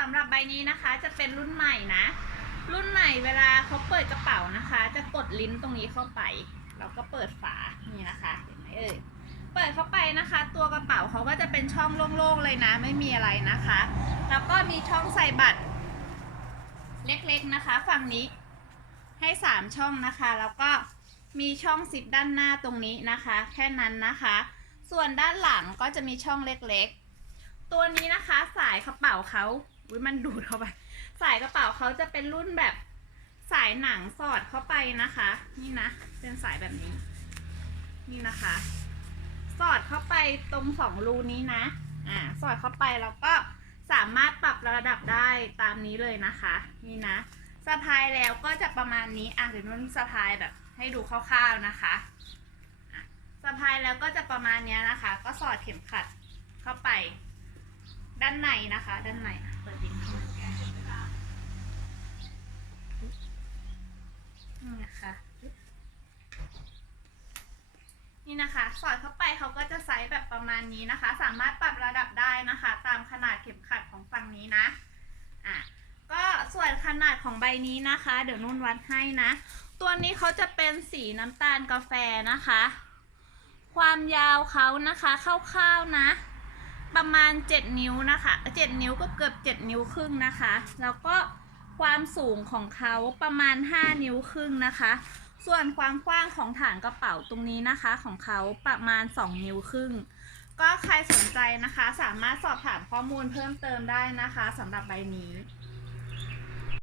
สำหรับใบนี้นะคะจะเป็นรุ่นใหม่นะ รุ่นใหม่เวลาเขาเปิดกระเป๋านะคะ จะกดลิ้นตรงนี้เข้าไปแล้วก็เปิดฝานี่นะคะเห็นไหมเอ่ยเปิดเข้าไปนะคะ ตัวกระเป๋าเขาก็จะเป็นช่องโล่งๆเลยนะ ไม่มีอะไรนะคะ แล้วก็มีช่องใส่บัตร เล็กๆนะคะ ฝั่งนี้ให้สามช่องนะคะ แล้วก็มีช่องซิปด้านหน้าตรงนี้นะคะ แค่นั้นนะคะ ส่วนด้านหลังก็จะมีช่องเล็กๆ ตัวนี้นะคะสายกระเป๋าเขา อุ้ยมันดูดเข้าไป สายกระเป๋าเขาจะเป็นรุ่นแบบสายหนังสอดเข้าไปนะคะ นี่นะ เป็นสายแบบนี้ นี่นะคะ สอดเข้าไปตรงสองรูนี้นะ อ่า สอดเข้าไปแล้วก็สามารถปรับระดับได้ตามนี้เลยนะคะ นี่นะสะพายแล้วก็จะประมาณนี้ อะเดี๋ยวนุ่นสะพายแบบให้ดูคร่าวๆนะคะสะพายแล้วก็จะประมาณเนี้ยนะคะ ก็สอดเข็มขัดเข้าไป ด้านในนะคะ ด้านในเปิดดิ้งเข้ามานี่นะคะ นี่นะคะ สอดเข้าไปเขาก็จะไซส์แบบประมาณนี้นะคะ สามารถปรับระดับได้นะคะ ตามขนาดเข็มขัดของฝั่งนี้นะอะก็ส่วนขนาดของใบนี้นะคะ เดี๋ยวนุ่นวัดให้นะ ตัวนี้เขาจะเป็นสีน้ำตาลกาแฟนะคะ ความยาวเขานะคะคร่าวๆนะ ประมาณ 7 นิ้วนะคะ7นิ้วก็เกือบ 7 นิ้วครึ่งนะคะ แล้วก็ความสูงของเขาประมาณ 5 นิ้วครึ่งนะคะ ส่วนความกว้างของฐานกระเป๋าตรงนี้นะคะ ของเขาประมาณ 2 นิ้วครึ่ง ก็ใครสนใจนะคะ สามารถสอบถามข้อมูลเพิ่มเติมได้นะคะสำหรับใบนี้